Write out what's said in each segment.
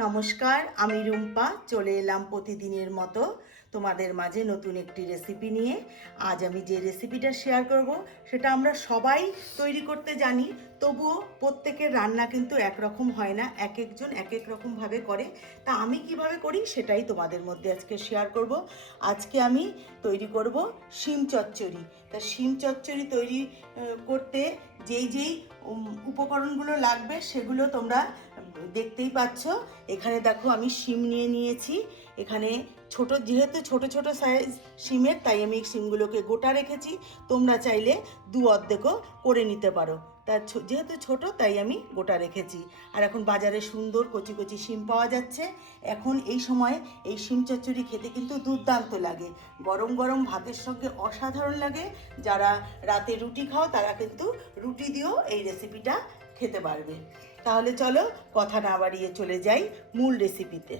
নমস্কার, আমি রুম্পা চলে এলাম প্রতিদিনের মতো তোমাদের মাঝে নতুন একটি রেসিপি নিয়ে। আজ আমি যে রেসিপিটা শেয়ার করব সেটা আমরা সবাই তৈরি করতে জানি, তবুও প্রত্যেকের রান্না কিন্তু একরকম হয় না, এক একজন এক এক রকমভাবে করে। তা আমি কিভাবে করি সেটাই তোমাদের মধ্যে আজকে শেয়ার করব। আজকে আমি তৈরি করব শিম চচ্চড়ি। তা শিম চচ্চড়ি তৈরি করতে যেই উপকরণগুলো লাগবে সেগুলো তোমরা দেখতেই পাচ্ছ। এখানে দেখো আমি শিম নিয়ে নিয়েছি। এখানে যেহেতু ছোট ছোট সাইজ শিমের, তাই আমি শিমগুলোকে গোটা রেখেছি। তোমরা চাইলে দু অর্ধেকও করে নিতে পারো। যেহেতু ছোট তাই আমি গোটা রেখেছি। আর এখন বাজারে সুন্দর কচি কচি শিম পাওয়া যাচ্ছে। এখন এই সময় এই শিম চচ্চড়ি খেতে কিন্তু দুর্দান্ত লাগে, গরম গরম ভাতের সঙ্গে অসাধারণ লাগে। যারা রাতে রুটি খাও তারা কিন্তু রুটি দিয়েও এই রেসিপিটা খেতে পারবে। তাহলে চলো কথা না বাড়িয়ে চলে যাই মূল রেসিপিতে।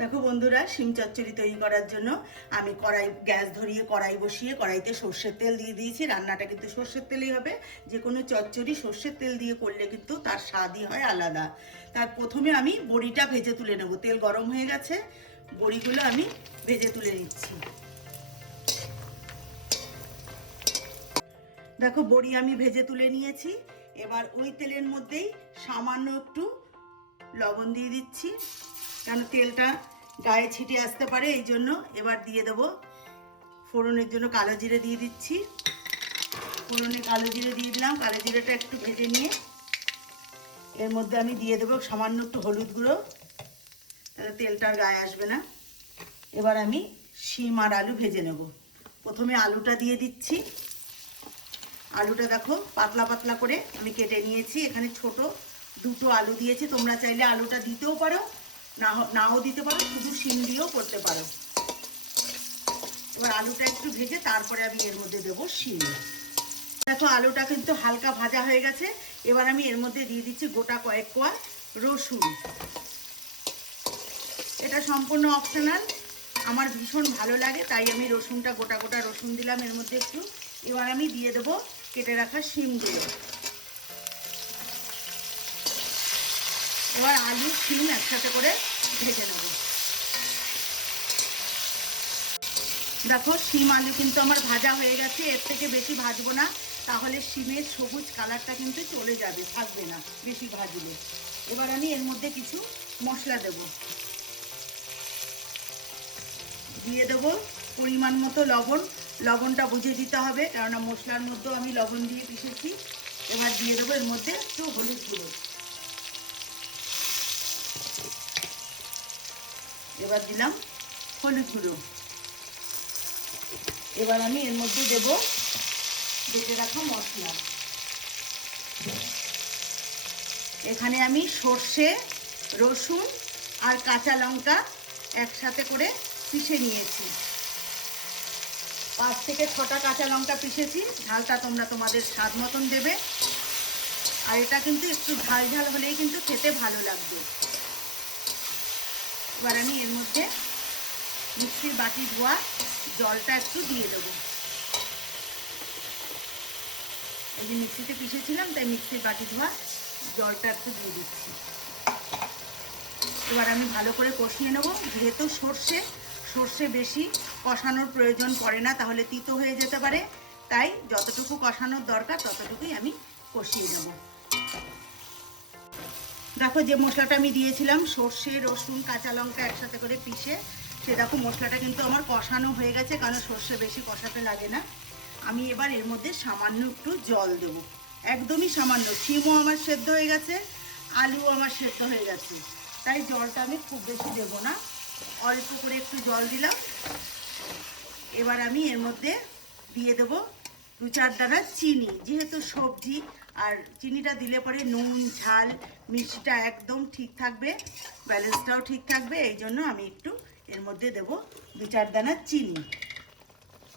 দেখো বন্ধুরা, শিম চচ্চড়ি তৈরি করার জন্য আমি গ্যাস ধরিয়ে কড়াই বসিয়ে কড়াইতে সর্ষের তেল দিয়ে দিয়েছি। রান্নাটা কিন্তু সর্ষের তেলেই হবে। যে কোনো চচ্চড়ি সর্ষের তেল দিয়ে করলে কিন্তু তার স্বাদই হয় আলাদা। তার প্রথমে আমি বড়িটা ভেজে তুলে নেব। তেল গরম হয়ে গেছে, বড়িগুলো আমি ভেজে তুলে নিচ্ছি। দেখো বড়ি আমি ভেজে তুলে নিয়েছি। এবার ওই তেলের মধ্যেই সামান্য একটু লবণ দিয়ে দিচ্ছি, কারণ তেলটা গায়ে ছিটে আসতে পারে, এই জন্য। এবার দিয়ে দেবো ফোড়নের জন্য কালো জিরে দিয়ে দিচ্ছি। ফোড়নে কালো জিরে দিয়ে দিলাম। কালো জিরেটা একটু ভেজে নিয়ে এর মধ্যে আমি দিয়ে দেবো সামান্য একটু হলুদ গুঁড়ো, তাহলে তেলটার গায়ে আসবে না। এবার আমি শিম আর আলু ভেজে নেব। প্রথমে আলুটা দিয়ে দিচ্ছি। আলুটা দেখো পাতলা পাতলা করে আমি কেটে নিয়েছি। এখানে ছোট দুটো আলু দিয়েছি। তোমরা চাইলে আলুটা দিতেও পারো, নাও দিতে পারো, শুধু শিম দিয়েও করতে পারো। এবার আলুটা একটু ভেজে তারপরে আমি এর মধ্যে দেবো শিম। দেখো আলুটা কিন্তু হালকা ভাজা হয়ে গেছে। এবার আমি এর মধ্যে দিয়ে দিচ্ছি গোটা কয়েক কোয়া রসুন। এটা সম্পূর্ণ অপশনাল, আমার ভীষণ ভালো লাগে তাই আমি রসুনটা গোটা গোটা রসুন দিলাম এর মধ্যে একটু। এবার আমি দিয়ে দেবো কেটে রাখা শিমগুলো। এবার আলু শিম একসাথে করে ভেজে নেব। দেখো শিম আলু কিন্তু আমার ভাজা হয়ে গেছে। এর থেকে বেশি ভাজবো না, তাহলে শিমের সবুজ কালারটা কিন্তু চলে যাবে, থাকবে না বেশি ভাজলে। এবার আমি এর মধ্যে কিছু মশলা দেব। দিয়ে দেবো পরিমাণ মতো লবণ। লবণটা বুঝে দিতে হবে, কেননা মশলার মধ্যেও আমি লবণ দিয়ে পিষেছি। এবার দিয়ে দেবো এর মধ্যে একটু হলুদ গুঁড়ো। এবার দিলাম হলুদ গুঁড়ো। এবার আমি এর মধ্যে দেব বেটে রাখা মশলা। এখানে আমি সর্ষে, রসুন আর কাঁচা লঙ্কা একসাথে করে পিষে নিয়েছি। 5 থেকে 6টা কাঁচা লঙ্কা পিষেছি। ঝালটা তোমরা তোমাদের স্বাদ মতন দেবে। আর এটা কিন্তু একটু ঝাল ঝাল হলেই কিন্তু খেতে ভালো লাগবে। এবার আমি এর মধ্যে মিক্সির বাটি ধোয়া জলটা একটু দিয়ে দেবো। এই যে মিক্সিতে পিষেছিলাম, তাই মিক্সির বাটি ধোয়া জলটা একটু দিয়ে দিচ্ছি। এবার আমি ভালো করে কষিয়ে নেব। যেহেতু সর্ষে বেশি কষানোর প্রয়োজন পড়ে না, তাহলে তিতো হয়ে যেতে পারে। তাই যতটুকু কষানোর দরকার ততটুকুই আমি কষিয়ে নেব। দেখো যে মশলাটা আমি দিয়েছিলাম সর্ষে, রসুন, কাঁচা লঙ্কা একসাথে করে পিষে, সে দেখো মশলাটা কিন্তু আমার কষানো হয়ে গেছে, কারণ সর্ষে বেশি কষাতে লাগে না। আমি এবার এর মধ্যে সামান্য একটু জল দেব, একদমই সামান্য। শিমও আমার সেদ্ধ হয়ে গেছে, আলুও আমার সেদ্ধ হয়ে গেছে, তাই জলটা আমি খুব বেশি দেবো না, অল্প করে একটু জল দিলাম। এবার আমি এর মধ্যে দিয়ে দেবো 2-4 দানা চিনি। যেহেতু সবজি, আর চিনিটা দিলে পরে নুন ঝাল মিষ্টিটা একদম ঠিক থাকবে, ব্যালেন্সটাও ঠিক থাকবে। এই জন্য আমি একটু এর মধ্যে দেবো 2-4 দানা চিনি।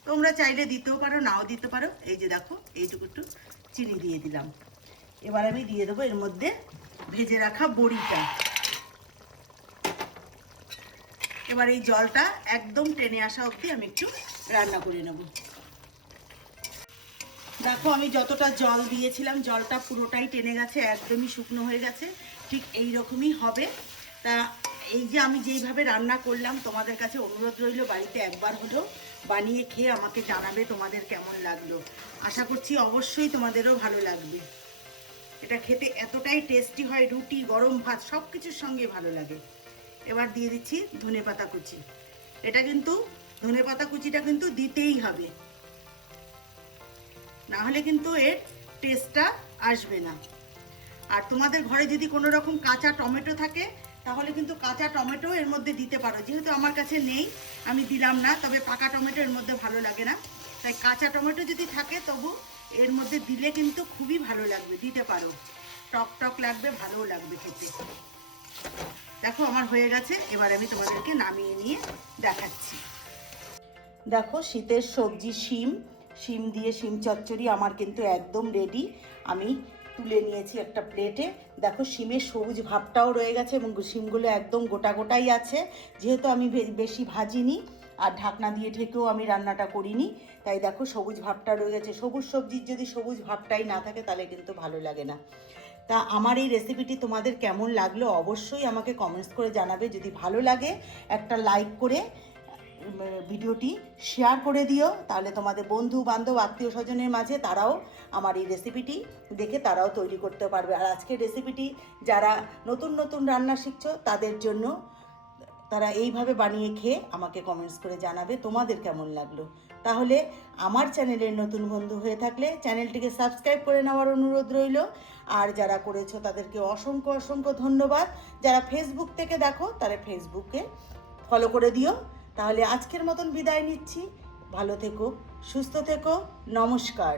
তোমরা চাইলে দিতেও পারো, নাও দিতে পারো। এই যে দেখো এইটুকু একটু চিনি দিয়ে দিলাম। এবার আমি দিয়ে দেবো এর মধ্যে ভেজে রাখা বড়িটা। এবার এই জলটা একদম টেনে আসা অবধি আমি একটু রান্না করে নেব। দেখো আমি যতটা জল দিয়েছিলাম জলটা পুরোটাই টেনে গেছে, একদমই শুকনো হয়ে গেছে। ঠিক এই রকমই হবে। তা এই যে আমি যেইভাবে রান্না করলাম, তোমাদের কাছে অনুরোধ রইল বাড়িতে একবার হলেও বানিয়ে খেয়ে আমাকে জানাবে তোমাদের কেমন লাগলো। আশা করছি অবশ্যই তোমাদেরও ভালো লাগবে। এটা খেতে এতটাই টেস্টি হয়, রুটি, গরম ভাত সব কিছুর সঙ্গে ভালো লাগে। এবার দিয়ে দিচ্ছি ধনেপাতা কুচি। এটা কিন্তু ধনেপাতা কুচিটা কিন্তু দিতেই হবে, না হলে কিন্তু এর টেস্টটা আসবে না। আর তোমাদের ঘরে যদি কোনো রকম কাঁচা টমেটো থাকে তাহলে কিন্তু কাঁচা টমেটো এর মধ্যে দিতে পারো। যেহেতু আমার কাছে নেই আমি দিলাম না, তবে পাকা টমেটো এর মধ্যে ভালো লাগে না, তাই কাঁচা টমেটো যদি থাকে তবু এর মধ্যে দিলে কিন্তু খুবই ভালো লাগবে, দিতে পারো। টক টক লাগবে, ভালোও লাগবে খেতে। দেখো আমার হয়ে গেছে, এবার আমি তোমাদেরকে নামিয়ে নিয়ে দেখাচ্ছি। দেখো শীতের সবজি শিম দিয়ে শিম চচ্চড়ি আমার কিন্তু একদম রেডি। আমি তুলে নিয়েছি একটা প্লেটে। দেখো শিমের সবুজ ভাবটাও রয়ে গেছে এবং শিমগুলো একদম গোটা গোটাই আছে। যেহেতু আমি বেশি ভাজিনি আর ঢাকনা দিয়ে ঢেকেও আমি রান্নাটা করিনি, তাই দেখো সবুজ ভাবটা রয়ে গেছে। সবুজ সবজির যদি সবুজ ভাবটাই না থাকে তাহলে কিন্তু ভালো লাগে না। তা আমার এই রেসিপিটি তোমাদের কেমন লাগলো অবশ্যই আমাকে কমেন্টস করে জানাবে। যদি ভালো লাগে একটা লাইক করে ভিডিওটি শেয়ার করে দিও, তাহলে তোমাদের বন্ধু বান্ধব আত্মীয় স্বজনের মাঝে তারাও আমার এই রেসিপিটি দেখে তারাও তৈরি করতে পারবে। আর আজকের রেসিপিটি যারা নতুন নতুন রান্না শিখছো তাদের জন্য, তারা এইভাবে বানিয়ে খেয়ে আমাকে কমেন্টস করে জানাবে তোমাদের কেমন লাগলো। তাহলে আমার চ্যানেলের নতুন বন্ধু হয়ে থাকলে চ্যানেলটিকে সাবস্ক্রাইব করে নেওয়ার অনুরোধ রইল। আর যারা করেছো তাদেরকে অসংখ্য অসংখ্য ধন্যবাদ। যারা ফেসবুক থেকে দেখো তারা ফেসবুকে ফলো করে দিও। তাহলে আজকের মতন বিদায় নিচ্ছি। ভালো থেকো, সুস্থ থেকো, নমস্কার।